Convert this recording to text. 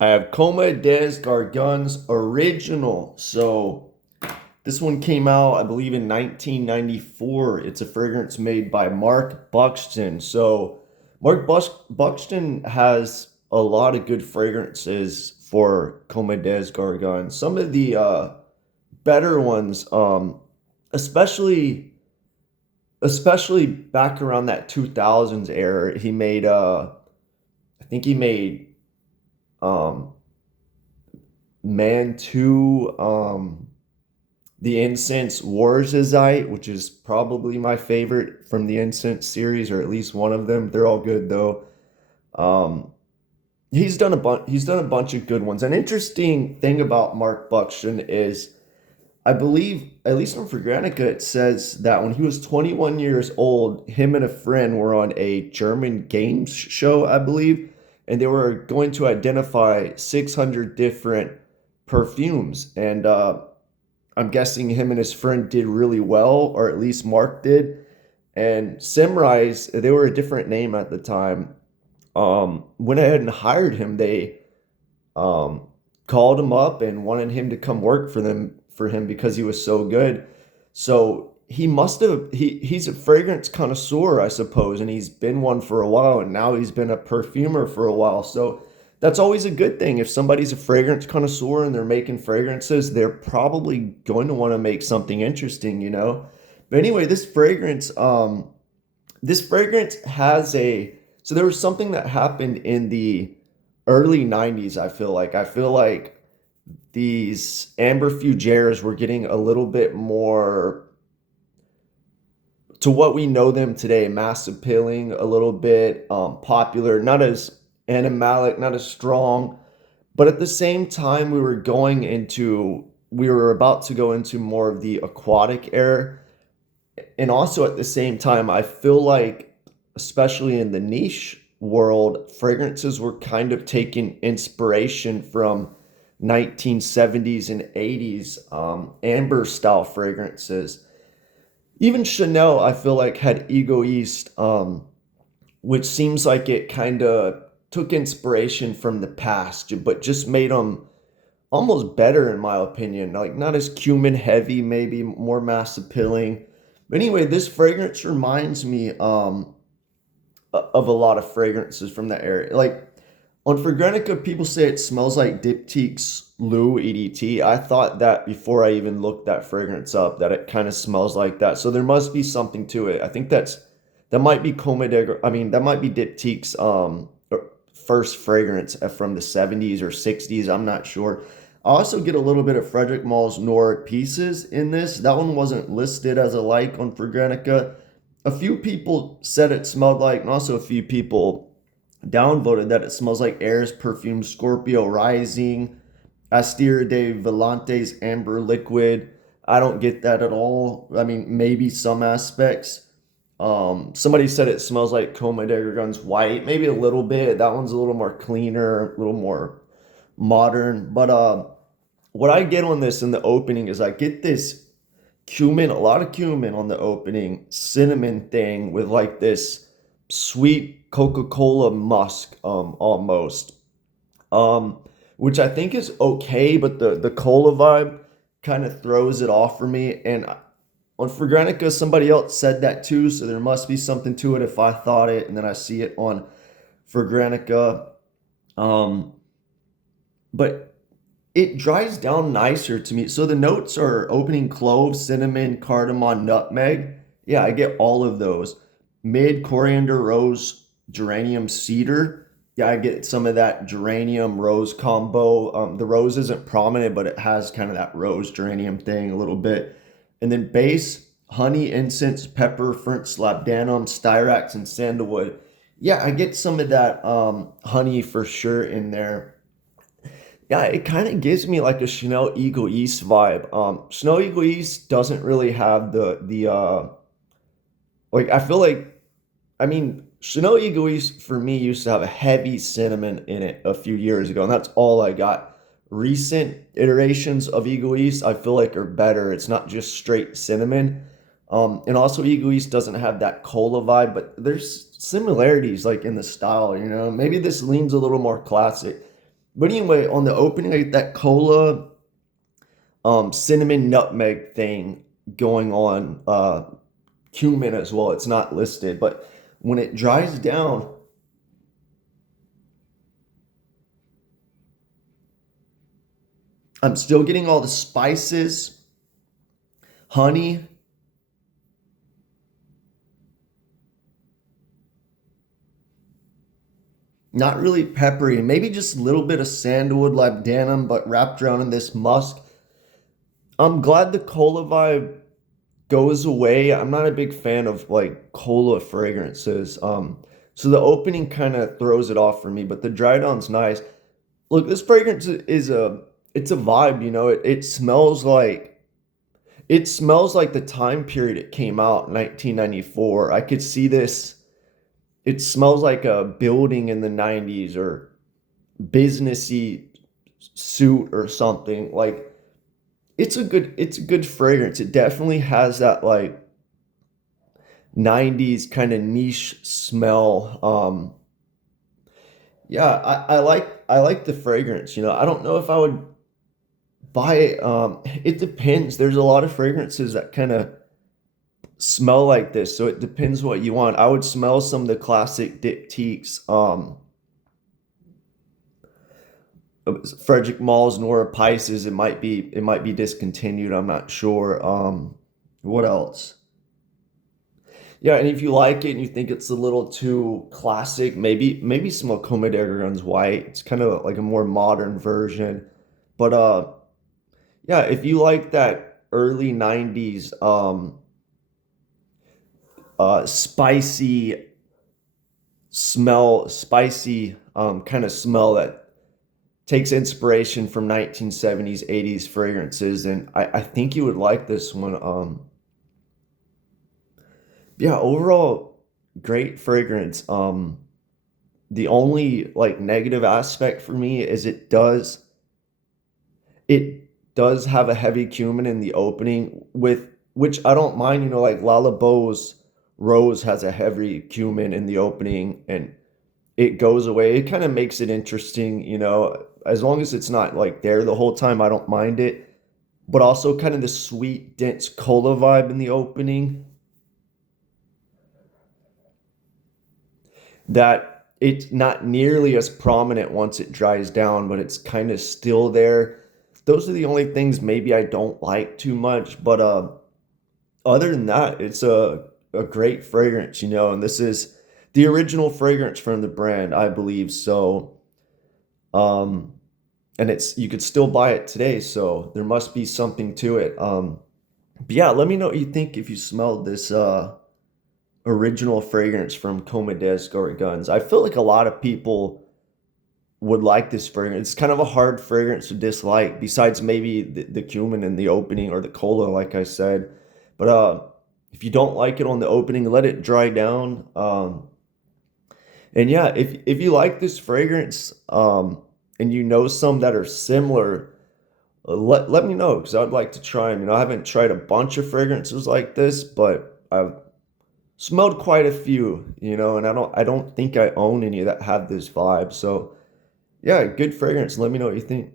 I have Comme des Garcons Original. So this one came out, I believe, in 1994. It's a fragrance made by Mark Buxton. So Buxton has a lot of good fragrances for Comme des Garcons. Some of the better ones, especially especially back around that 2000s era. He made I think he made um Man 2, the Incense Warzazite, which is probably my favorite from the Incense series, or at least one of them. They're all good though. Um, he's done a bunch of good ones. An interesting thing about Mark Buxton is, I believe, at least on Fragrantica, it says that when he was 21 years old, him and a friend were on a German games show, I believe, and they were going to identify 600 different perfumes. And I'm guessing him and his friend did really well, or at least Mark did. And Simrise, they were a different name at the time. Went ahead and hired him. They um, called him up and wanted him to come work for him because he was so good. So he must have he's a fragrance connoisseur, I suppose, and he's been one for a while, and now he's been a perfumer for a while. So that's always a good thing. If somebody's a fragrance connoisseur and they're making fragrances, they're probably going to want to make something interesting, you know. But anyway, this fragrance has a so there was something that happened in the early 90s. I feel like these amber fugaires were getting a little bit more to what we know them today, mass appealing, a little bit popular, not as animalic, not as strong, but at the same time we were about to go into more of the aquatic era. And also at the same time, I feel like, especially in the niche world, fragrances were kind of taking inspiration from 1970s and 80s amber style fragrances. Even Chanel, I feel like, had Ego East, which seems like it kind of took inspiration from the past, but just made them almost better, in my opinion. Like, not as cumin heavy, maybe more mass appealing. But anyway, this fragrance reminds me of a lot of fragrances from that area. Like on Fragrantica, people say it smells like Diptyque's Lou EDT. I thought that before I even looked that fragrance up, that it kind of smells like that. So there must be something to it. I think that might be that might be Diptyque's first fragrance from the 70s or 60s. I'm not sure. I also get a little bit of Frederic Mall's Noir Pieces in this. That one wasn't listed as a like on Fragrantica. A few people said it smelled like, and also a few people downvoted that it smells like Air's perfume Scorpio Rising, Astera de Volante's Amber Liquid. I don't get that at all. I mean, maybe some aspects. Somebody said it smells like Comme des Garcons White, maybe a little bit. That one's a little more cleaner, a little more modern. But what I get on this in the opening is I get this cumin, a lot of cumin on the opening, cinnamon thing with like this sweet Coca-Cola musk, almost. Um, which I think is okay, but the cola vibe kind of throws it off for me. And on Fragrantica, somebody else said that too, so there must be something to it if I thought it, and then I see it on Fragrantica. Um, but it dries down nicer to me. So the notes are opening clove, cinnamon, cardamom, nutmeg. Yeah, I get all of those. Mid coriander, rose, geranium, cedar. Yeah, I get some of that geranium rose combo. The rose isn't prominent, but it has kind of that rose geranium thing a little bit. And then base, honey, incense, pepper, French labdanum, styrax, and sandalwood. Yeah, I get some of that honey for sure in there. Yeah, it kind of gives me like a Chanel Eagle East vibe. Chanel Eagle East doesn't really have the like I feel like I mean Chanel Eagle East for me used to have a heavy cinnamon in it a few years ago, and that's all I got. Recent iterations of Eagle East I feel like are better. It's not just straight cinnamon. And also Eagle East doesn't have that cola vibe, but there's similarities like in the style, you know. Maybe this leans a little more classic. But anyway, on the opening, like that cola, cinnamon nutmeg thing going on, cumin as well. It's not listed, but when it dries down, I'm still getting all the spices, honey, not really peppery, maybe just a little bit of sandalwood labdanum, but wrapped around in this musk. I'm glad the cola vibe goes away. I'm not a big fan of like cola fragrances. So the opening kind of throws it off for me, but the dry down's nice. Look, this fragrance is a it's a vibe, you know. It smells like the time period it came out, 1994. I could see this. It smells like a building in the 90s or businessy suit or something. Like it's a good fragrance. It definitely has that like 90s kind of niche smell. Yeah, I like the fragrance, you know. I don't know if I would buy it. It depends. There's a lot of fragrances that kind of smell like this, so it depends what you want. I would smell some of the classic diptychs, Frederick Malls, Nora Pisces. It might be discontinued. I'm not sure. What else? Yeah, and if you like it and you think it's a little too classic, maybe smell Comme White. It's kind of like a more modern version. But yeah, if you like that early 90s spicy spicy kind of smell that takes inspiration from 1970s, 80s fragrances, and I think you would like this one. Yeah, overall great fragrance. The only like negative aspect for me is it does have a heavy cumin in the opening, with which I don't mind, you know, like Lalabo's Rose has a heavy cumin in the opening and it goes away. It kind of makes it interesting, you know, as long as it's not like there the whole time, I don't mind it. But also kind of the sweet, dense cola vibe in the opening that it's not nearly as prominent once it dries down, but it's kind of still there. Those are the only things maybe I don't like too much, but other than that, it's a great fragrance, you know, and this is the original fragrance from the brand, I believe. So, um, and it's you could still buy it today, so there must be something to it. But yeah, let me know what you think if you smelled this original fragrance from Comme des Garcons. I feel like a lot of people would like this fragrance. It's kind of a hard fragrance to dislike, besides maybe the cumin in the opening or the cola, like I said. But if you don't like it on the opening, let it dry down. And yeah, if you like this fragrance, and you know some that are similar, let me know because I'd like to try them. You know, I haven't tried a bunch of fragrances like this, but I've smelled quite a few. You know, and I don't think I own any that have this vibe. So yeah, good fragrance. Let me know what you think.